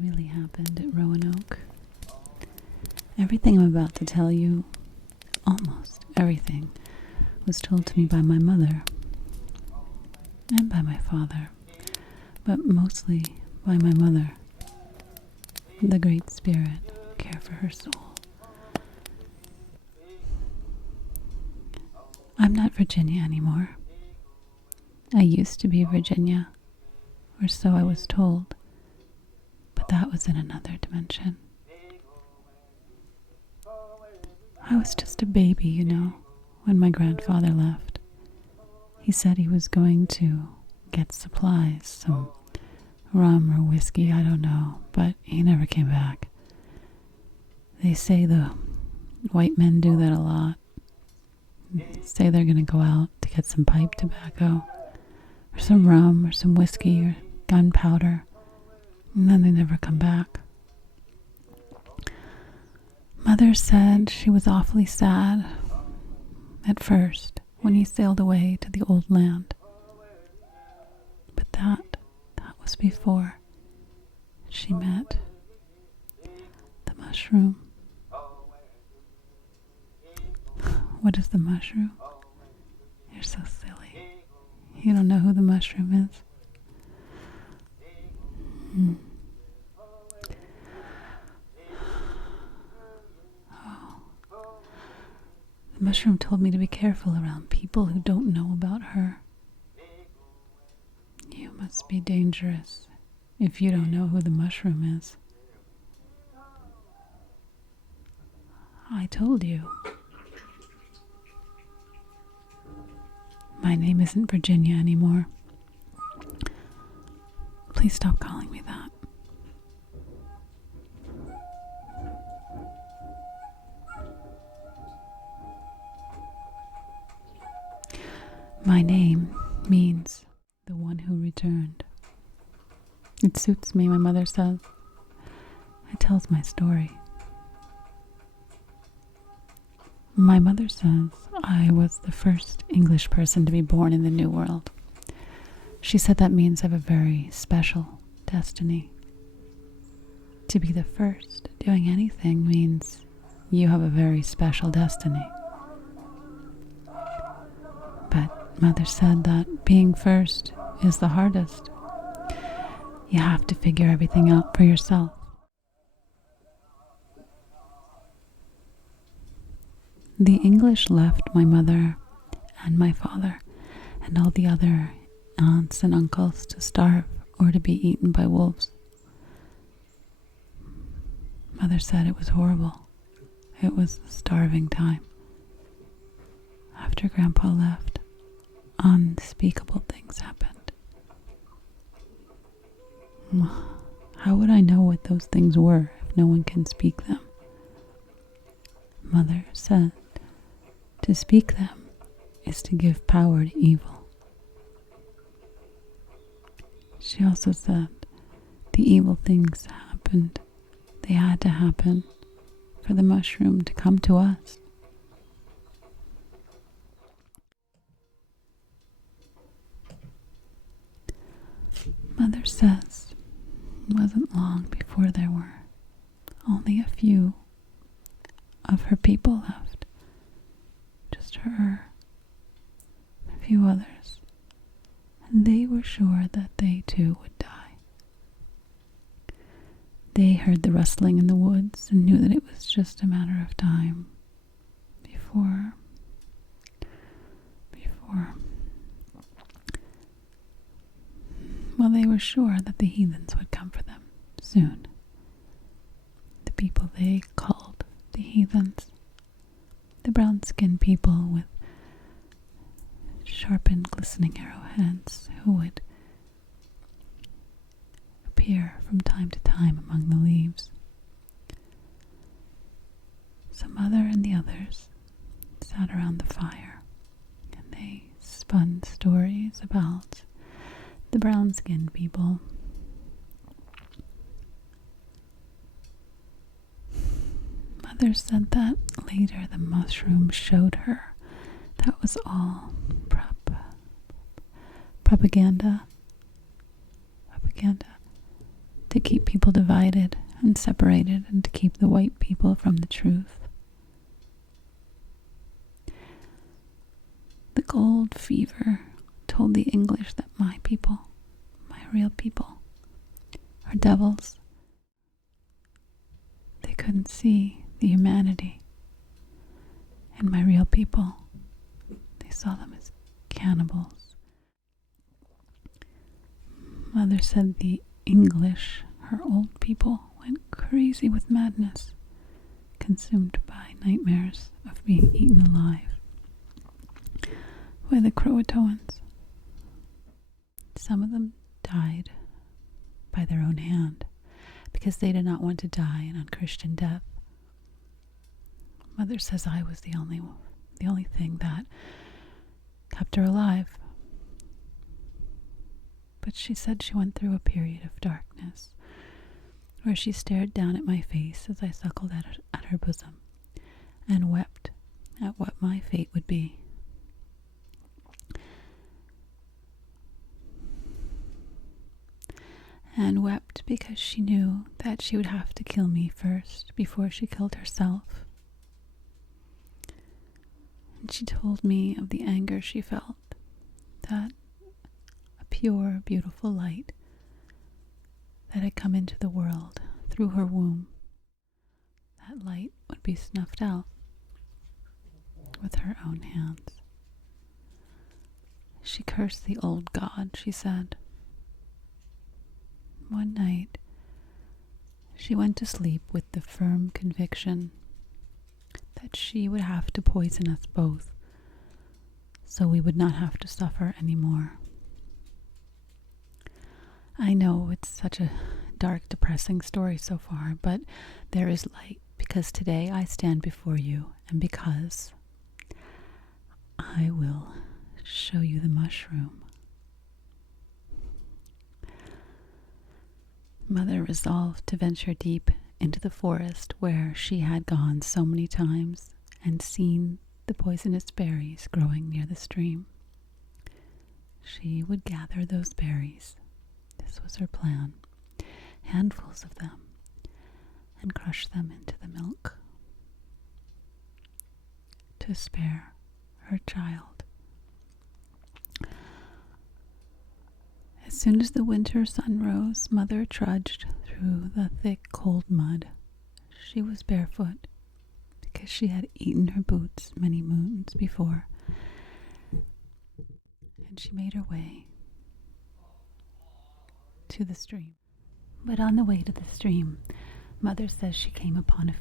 really happened at Roanoke. Everything I'm about to tell you, almost everything, was told to me by my mother and by my father, but mostly by my mother. The Great Spirit care for her soul. I'm not Virginia anymore. I used to be Virginia, or so I was told, but that was in another dimension. I was just a baby, when my grandfather left. He said he was going to get supplies, some rum or whiskey, I don't know, but he never came back. They say the white men do that a lot. Say they're going to go out to get some pipe tobacco, or some rum, or some whiskey, or gunpowder, and then they never come back. Mother said she was awfully sad at first when he sailed away to the old land. But that was before she met the mushroom. What is the mushroom? You're so silly. You don't know who the mushroom is? The mushroom told me to be careful around people who don't know about her. You must be dangerous if you don't know who the mushroom is. I told you. My name isn't Virginia anymore. Please stop calling me that. My name means the one who returned. It suits me, my mother says. It tells my story. My mother says I was the first English person to be born in the New World. She said that means I have a very special destiny. To be the first doing anything means you have a very special destiny. But Mother said that being first is the hardest. You have to figure everything out for yourself. The English left my mother and my father and all the other aunts and uncles to starve or to be eaten by wolves. Mother said it was horrible. It was a starving time. After Grandpa left, unspeakable things happened. How would I know what those things were if no one can speak them? Mother said to speak them is to give power to evil. She also said the evil things happened. They had to happen for the mushroom to come to us. Mother says it wasn't long before there were only a few of her people left. Just her, a few others, and they were sure that they too would die. They heard the rustling in the woods and knew that it was just a matter of time before they were sure that the heathens would come for them soon. The people they called the heathens. The brown-skinned people with sharpened, glistening arrowheads who would appear from time to time among the leaves. So Mother and the others sat around the fire, and they spun stories about the brown-skinned people. Mother said that later the mushroom showed her that was all propaganda. to keep people divided and separated and to keep the white people from the truth. The gold fever told the English that my people, my real people, are devils. They couldn't see the humanity in my real people. They saw them as cannibals. Mother said the English, her old people, went crazy with madness, consumed by nightmares of being eaten alive by the Croatoans. Some of them died by their own hand because they did not want to die an unchristian death. Mother says I was the only thing that kept her alive. But she said she went through a period of darkness where she stared down at my face as I suckled at her bosom and wept at what my fate would be. And wept because she knew that she would have to kill me first before she killed herself. And she told me of the anger she felt, that a pure, beautiful light that had come into the world through her womb, that light would be snuffed out with her own hands. She cursed the old god, she said. One night, she went to sleep with the firm conviction that she would have to poison us both so we would not have to suffer anymore. I know it's such a dark, depressing story so far, but there is light because today I stand before you and because I will show you the mushroom. Mother resolved to venture deep into the forest where she had gone so many times and seen the poisonous berries growing near the stream. She would gather those berries, this was her plan, handfuls of them, and crush them into the milk to spare her child. As soon as the winter sun rose, Mother trudged through the thick, cold mud. She was barefoot because she had eaten her boots many moons before, and she made her way to the stream. But on the way to the stream, Mother says she came upon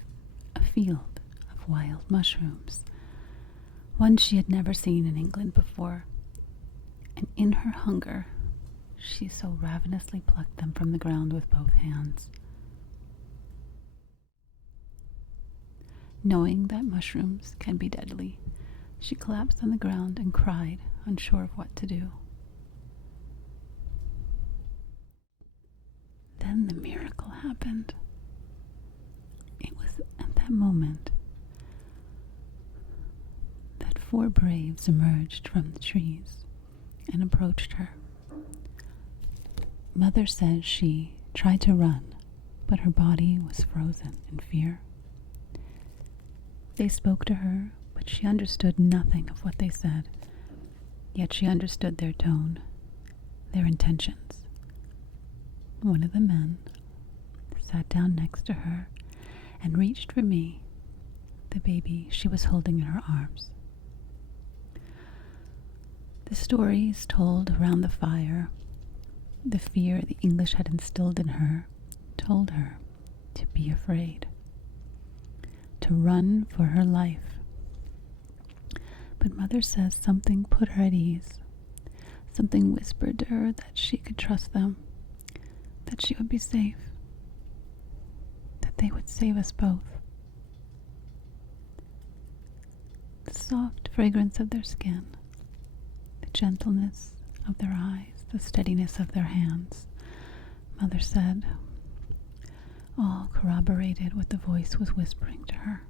a field of wild mushrooms, one she had never seen in England before, and in her hunger, she so ravenously plucked them from the ground with both hands. Knowing that mushrooms can be deadly, she collapsed on the ground and cried, unsure of what to do. Then the miracle happened. It was at that moment that 4 braves emerged from the trees and approached her. Mother says she tried to run, but her body was frozen in fear. They spoke to her, but she understood nothing of what they said. Yet she understood their tone, their intentions. One of the men sat down next to her and reached for me, the baby she was holding in her arms. The stories told around the fire, the fear the English had instilled in her, told her to be afraid, to run for her life. But Mother says something put her at ease. Something whispered to her that she could trust them, that she would be safe, that they would save us both. The soft fragrance of their skin, the gentleness of their eyes, the steadiness of their hands, Mother said, all corroborated what the voice was whispering to her.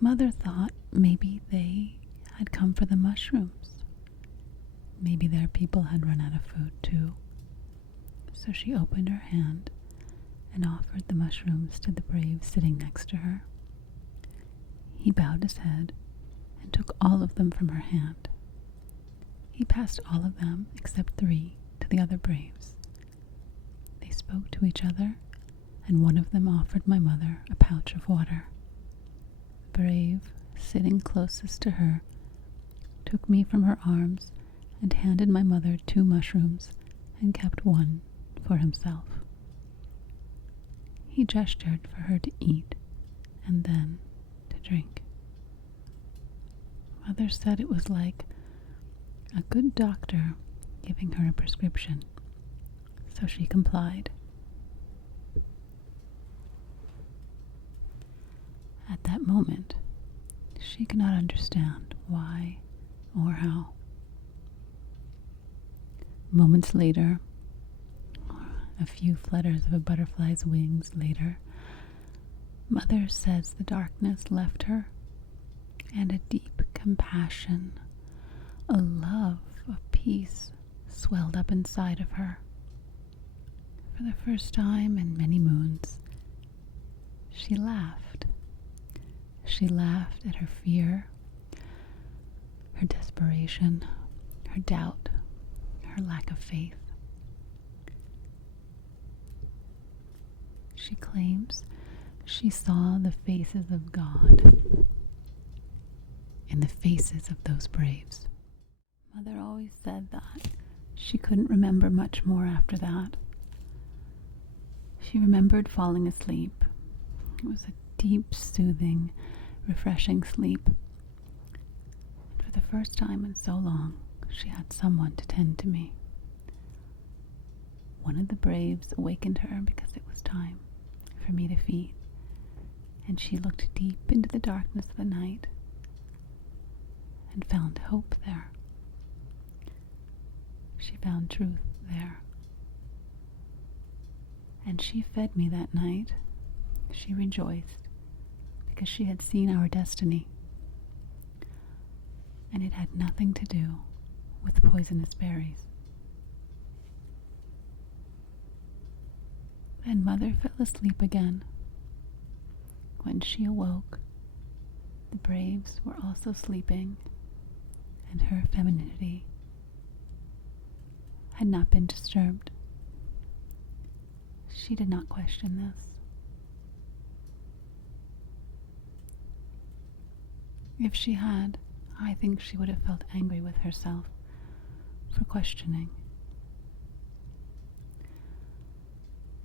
Mother thought maybe they had come for the mushrooms. Maybe their people had run out of food too. So she opened her hand and offered the mushrooms to the brave sitting next to her. He bowed his head and took all of them from her hand. He passed all of them except 3 to the other braves. They spoke to each other, and one of them offered my mother a pouch of water. The brave, sitting closest to her, took me from her arms and handed my mother 2 mushrooms and kept 1 for himself. He gestured for her to eat and then to drink. Mother said it was like a good doctor giving her a prescription, so she complied. At that moment, she could not understand why or how. Moments later, a few flutters of a butterfly's wings later, Mother says the darkness left her, and a deep compassion, a love of peace swelled up inside of her. For the first time in many moons, she laughed. She laughed at her fear, her desperation, her doubt, her lack of faith. She claims she saw the faces of God in the faces of those braves. Mother always said that she couldn't remember much more after that. She remembered falling asleep. It was a deep, soothing, refreshing sleep. And for the first time in so long, she had someone to tend to me. One of the braves awakened her because it was time for me to feed, and she looked deep into the darkness of the night and found hope there. She found truth there. And she fed me that night. She rejoiced because she had seen our destiny, and it had nothing to do with poisonous berries. Then Mother fell asleep again. When she awoke, the braves were also sleeping, and her femininity had not been disturbed. She did not question this. If she had, I think she would have felt angry with herself for questioning.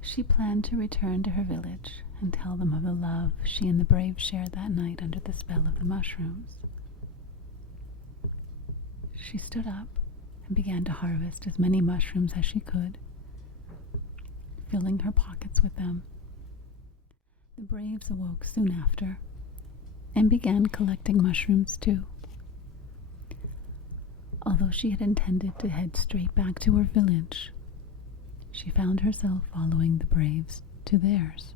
She planned to return to her village and tell them of the love she and the braves shared that night under the spell of the mushrooms. She stood up and began to harvest as many mushrooms as she could, filling her pockets with them. The braves awoke soon after and began collecting mushrooms too. Although she had intended to head straight back to her village, she found herself following the braves to theirs,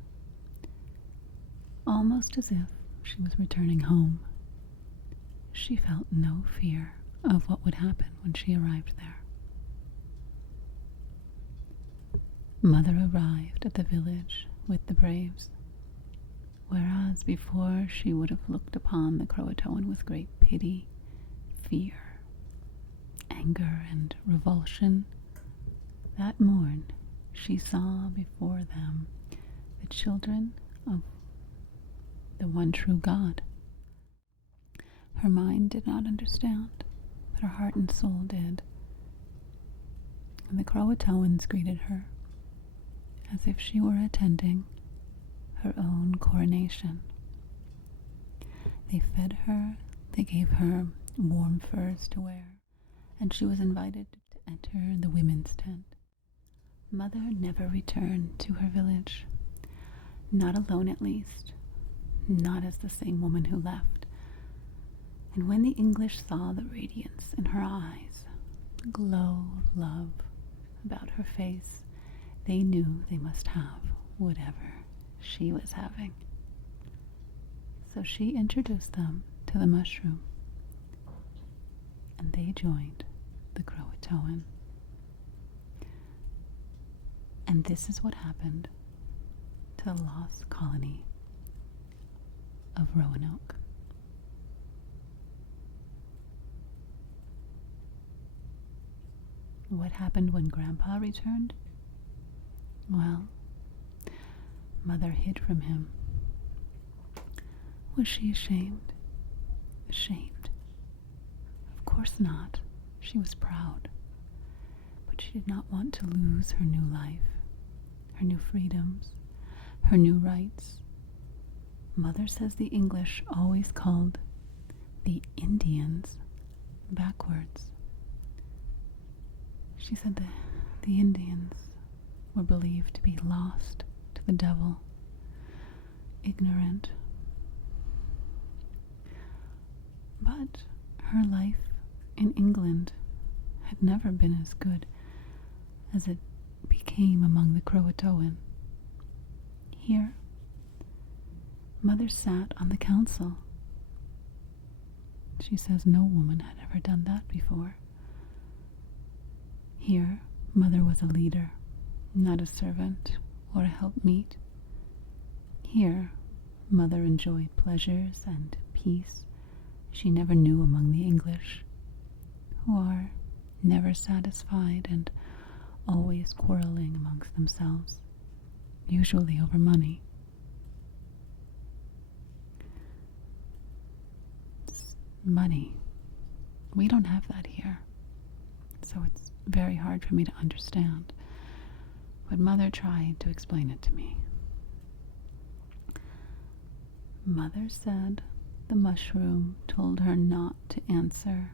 almost as if she was returning home. She felt no fear of what would happen when she arrived there. Mother arrived at the village with the braves, whereas before she would have looked upon the Croatoan with great pity, fear, anger, and revulsion. That morn she saw before them the children of the one true God. Her mind did not understand, but her heart and soul did. And the Croatoans greeted her as if she were attending her own coronation. They fed her, they gave her warm furs to wear, and she was invited to enter the women's tent. Mother never returned to her village, not alone at least, not as the same woman who left. And when the English saw the radiance in her eyes, the glow of love about her face, they knew they must have whatever she was having. So she introduced them to the mushroom, and they joined the Croatoan. And this is what happened to the Lost Colony of Roanoke. What happened when Grandpa returned? Well, Mother hid from him. Was she ashamed? Ashamed? Of course not. She was proud. But she did not want to lose her new life, her new freedoms, her new rights. Mother says the English always called the Indians backwards. She said the Indians were believed to be lost to the devil, ignorant. But her life in England had never been as good as it became among the Croatoan. Here, Mother sat on the council. She says no woman had ever done that before. Here, Mother was a leader, not a servant or a helpmeet. Here, Mother enjoyed pleasures and peace she never knew among the English, who are never satisfied and always quarreling amongst themselves, usually over money. Money. We don't have that here, so it's very hard for me to understand. But Mother tried to explain it to me. Mother said the mushroom told her not to answer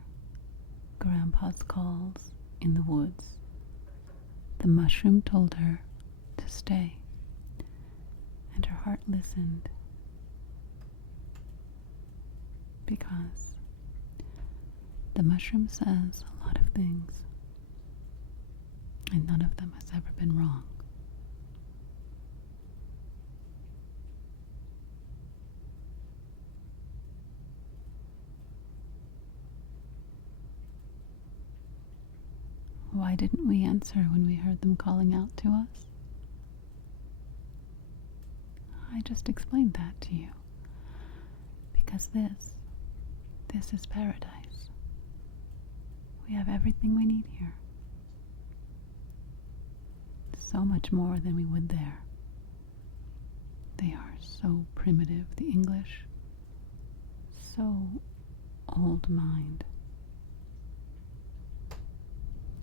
Grandpa's calls in the woods. The mushroom told her to stay, and her heart listened, because the mushroom says a lot of things, and none of them has ever been wrong. Why didn't we answer when we heard them calling out to us? I just explained that to you. Because this is paradise. We have everything we need here. So much more than we would there. They are so primitive, the English. So old mind.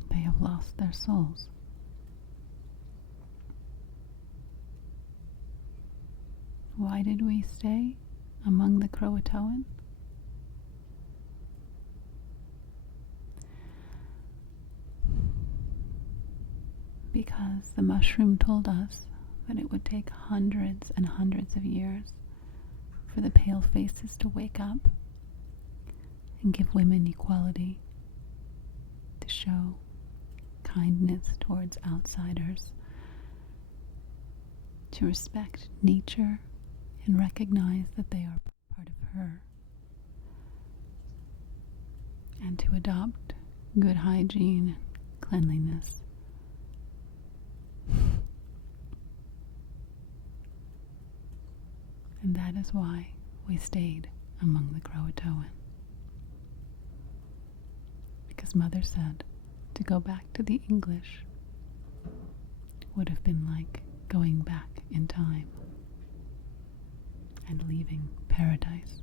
They have lost their souls. Why did we stay among the Croatoan? Because the mushroom told us that it would take hundreds and hundreds of years for the pale faces to wake up and give women equality, to show kindness towards outsiders, to respect nature and recognize that they are part of her, and to adopt good hygiene and cleanliness. And that is why we stayed among the Croatoan. Because Mother said to go back to the English would have been like going back in time and leaving paradise.